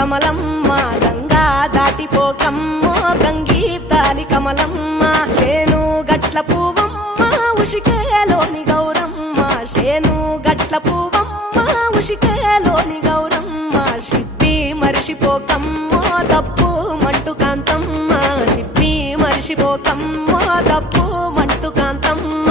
కమలమ్మ గంగా దాటిపోకమ్మో గంగీతాలి కమలమ్మ చేను గట్ల పువ్వమ్మ ఉషికేలోని గౌరమ్మ చేను గట్ల పువ్వమ్మ ఉషికేలోని గౌరమ్మ షిప్పి మరిషిపోకమ్మో తప్పు మంటు కాంతమ్మ షిప్పి మరిషిపోకమ్మో తప్పు మంటు కాంతమ్మ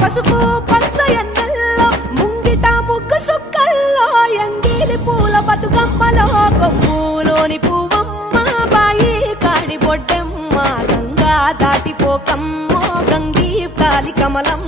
పసుపు పచ్చ ఎన్నెల్లో ముంగిట ముగ్గు సుక్కల్లో ఎంగిలి పూల బతుకమ్మలో కొమ్ములోని పువ్వమ్మ బాయి కాడి బొడ్డెమ్మ గంగా దాటిపోకమ్మో గంగీ కాలి కమలమ్మ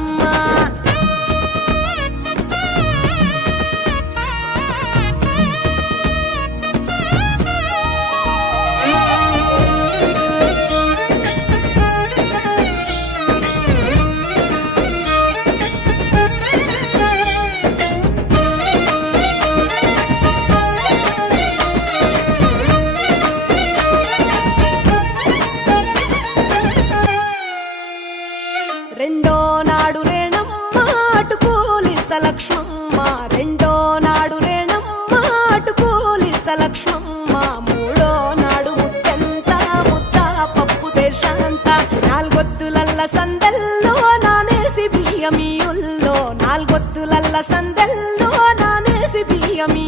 రెండో నాడు రేణమ్మ అటుకూలిస్త లక్ష్మమ్మ రెండో నాడు రేణమ్మ అటుకూలిస్త లక్ష్మమ్మ మూడో నాడు ముత్తెంత ముద్ద పప్పు దేశంత నాలుగొత్తులల్ల సందెల్లో నానేసి బియ్యమియుల్లో నాలుగొత్తులల్ల సందెల్లో నానేసి బియ్యమి